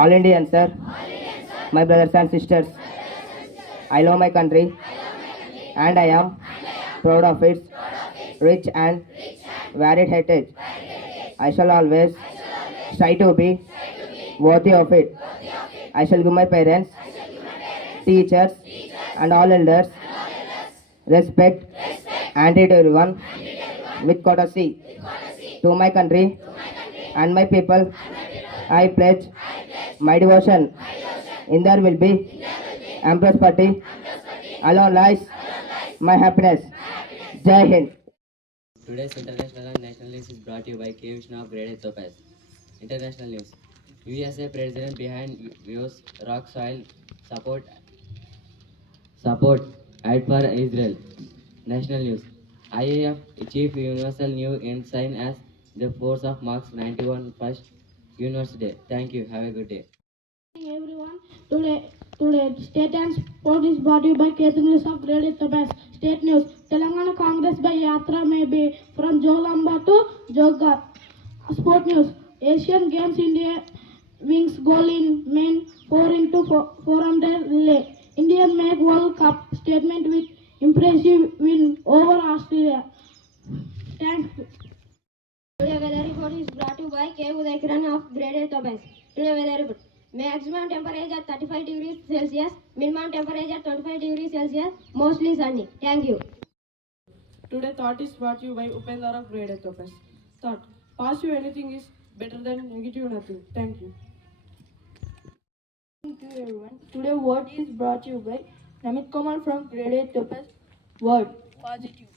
All Indians, sir. My brothers and sisters. I love my country and I am proud of its rich and varied heritage. I shall always try to be worthy of it. I shall give my parents, teachers, and all elders respect and treat everyone with courtesy. To my country and my people, I pledge my devotion. In there will be Empress Party. Alone lies my happiness. Jai Hind. Today's international and national news is brought to you by K. Vishnu of Grade Topaz. International news. USA President behind views rock soil support aid for Israel. National news. IAF Chief Universal New Ensign as the force of marks 91 first Universe Day. Thank you. Have a good day. Everyone, today, state and sport is brought to you by K. News of Grade Topaz. State news. Telangana Congress by Yatra may be from Jolamba to Jogar. Sport news. Asian Games India wings goal in men 4x400 relay. Indian make World Cup statement with impressive win over Australia. Thanks. Today weather report is brought to you by K. Udakiran of Grade Topaz. Today weather report. Maximum temperature 35 degrees Celsius, minimum temperature 25 degrees Celsius, mostly sunny. Thank you. Today thought is brought to you by Upendra of Grade Topaz. Thought, positive anything is better than negative nothing. Thank you. Thank you everyone. Today word is brought to you by Namit Kamal from Grade Topaz. Word, positive.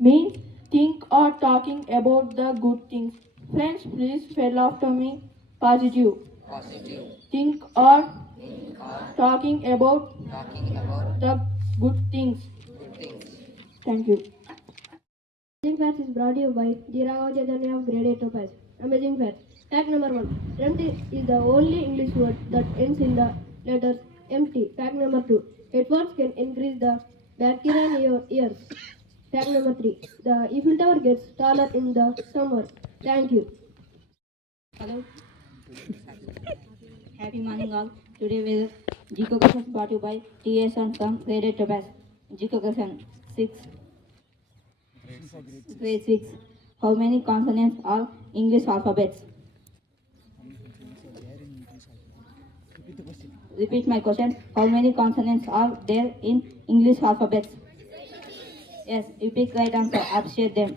Means think or talking about the good things. Friends, please spell after me. Positive. Think or talking about the good things. Thank you. Amazing Facts is brought to you by Jirao Chaitanya of Grade Topaz. Amazing Facts. Fact number 1. Rent is the only English word that ends in the letters MT. Fact number 2. Headphones can increase the bacteria in your ears. Fact number 3. The Eiffel Tower gets taller in the summer. Thank you. Hello. Happy morning all. Today weather GK question brought to you by TS and from Grade Topaz. GK question 6. Grade 6. How many consonants are English alphabets? Repeat my question. How many consonants are there in English alphabets? Yes, you pick right answer. Appreciate them.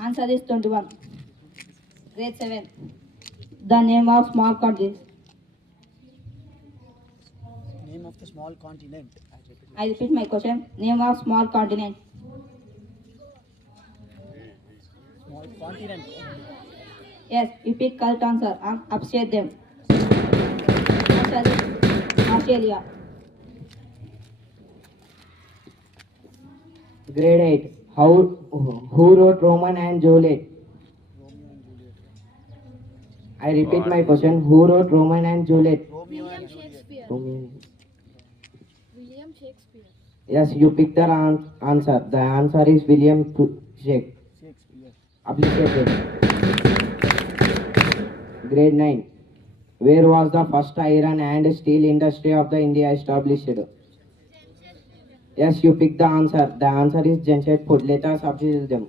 Answer is 21. Grade 7. The name of small countries. Name of the small continent. I repeat my question. Name of small continent. Small continent. Yes, you pick correct answer and appreciate them. Answer is Australia. Grade 8. Who wrote Roman and Juliet? I repeat my question. Who wrote Roman and Juliet? William Shakespeare. William Shakespeare. Yes, you picked the answer. The answer is William Shakespeare. Appreciate it. Grade 9. Where was the first iron and steel industry of the India established? Yes, you picked the answer. The answer is Jamshedpur. Let us appreciate them.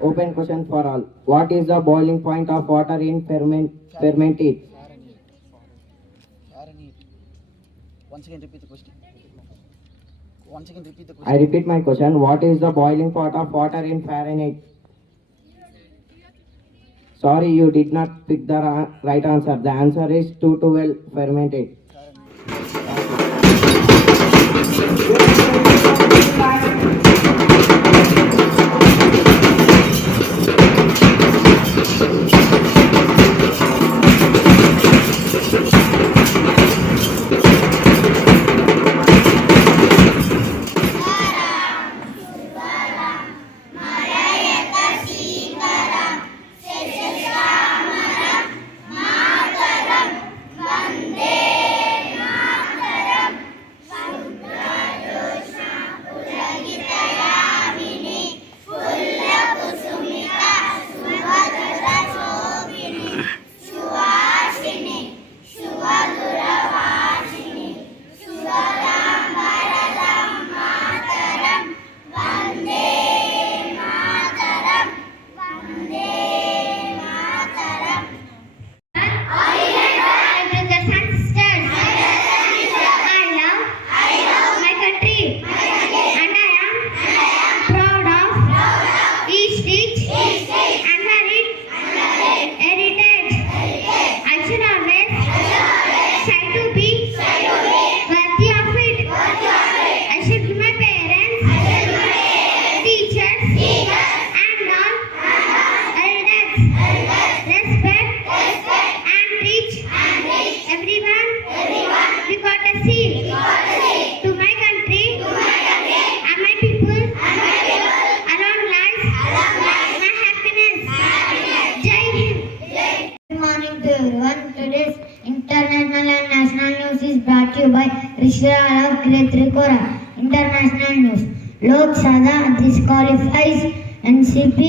Open question for all. What is the boiling point of water in fermented? Once again repeat the question. I repeat my question. What is the boiling point of water in Fahrenheit? Sorry, you did not pick the right answer. The answer is 212 fermented. Everyone, we got a seat. To my country, and my people, along life, my happiness. Jai Hind. Good morning to everyone. Today's international and national news is brought to you by Rishra of Grade Trikora. International news. Lok Sabha disqualifies NCP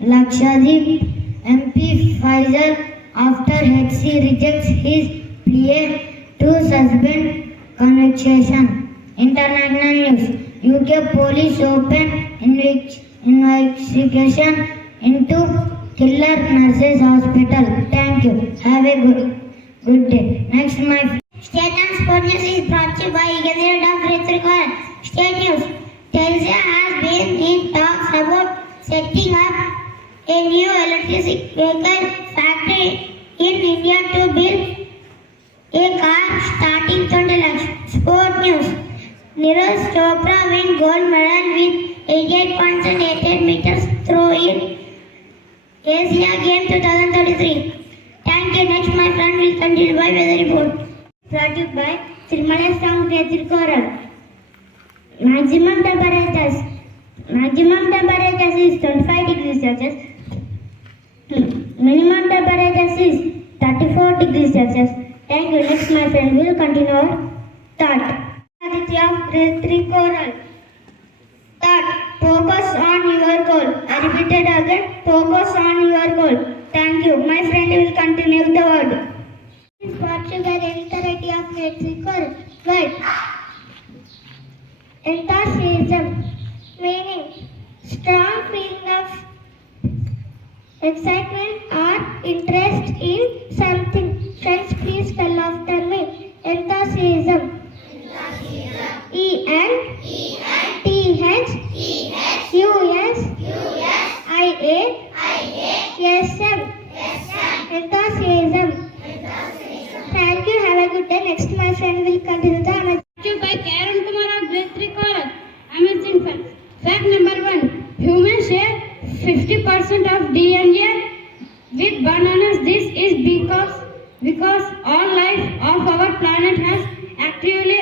Lakshadweep MP Faisal after HC rejects his plea to suspend conviction. International news. UK police open investigation into killer nurses hospital. Thank you. Have a good day. Next, my State and Sport News is brought to you by Gazette of Retricor. State News. Telsa has been in talks about setting up a new electric vehicle factory in India to build a car starting 20 lakhs. Sport News. Neeraj Chopra win gold medal with 88 points and 88 meters throw in Asia Games 2033. Thank you. Next, my friend will continue by weather report. Brought to you by Srimala Sound Nature Coral. Maximum temperatures is 25 degrees Celsius. Minimum temperatures is 34 degrees Celsius. Thank you. Next, my friend will continue our thought. Aditya of grade 3 coral. Thought. Focus on your goal. I repeated again. Focus on your goal. Thank you. My friend will continue the word. This is brought to you by the entirety of grade 3 coral. Word. Enthusiasm. Meaning strong feeling of excitement or interest in something. Friends, please spell after me. Enthusiasm. E-N-T-H-U-S-I-A-S-M. Enthusiasm. Thank you. Have a good day. Next, my friend will continue the amazing. By Karen Kumar of grade 3 coral. Amazing fact. Fact number 1. Humans share 50% of DNA with bananas. This is because all life of our planet has actively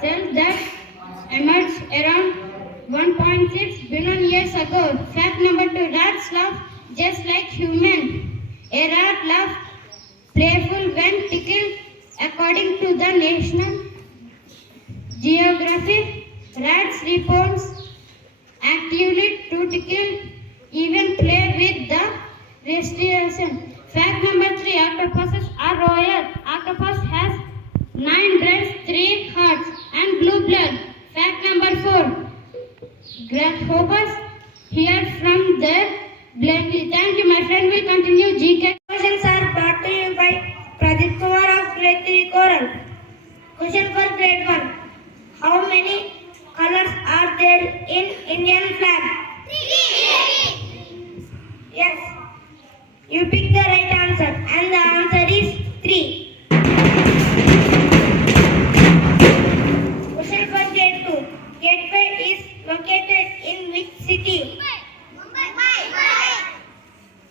cells that emerged around 1.6 billion years ago. Fact number 2. Rats laugh just like humans. A rat laughs playful when tickled. According to the National Geographic, rats respond actively to tickle, even play with the respiration. Fact number 3. Octopuses are royal. Octopus has 9 brains, 3 hearts, and blue blood. Fact number 4. Grasshoppers hear from their blankly. Thank you. My friend will continue GK. Questions are brought to you by Pradeep Kumar of grade 3 coral. Question for grade 1. How many colors are there in Indian flag? 3. Yes. You pick the right answer, and the answer is 3. Question for grade 2. Gateway is located in which city? Mumbai.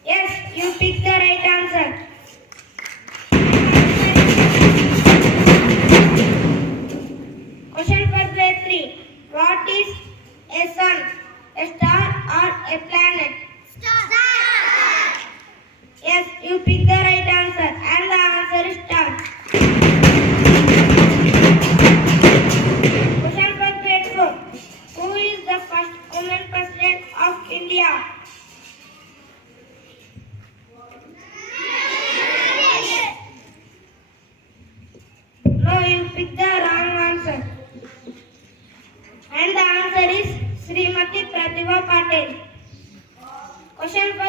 Yes, you pick the right answer. Question for grade 3. What is a sun? A star or a planet? Star. Yes, you pick the right answer, and the answer is star. Question for grade 4. Who is the first woman president of India? No, you pick the wrong answer. And the answer is Srimati Pratibha Patel. Question for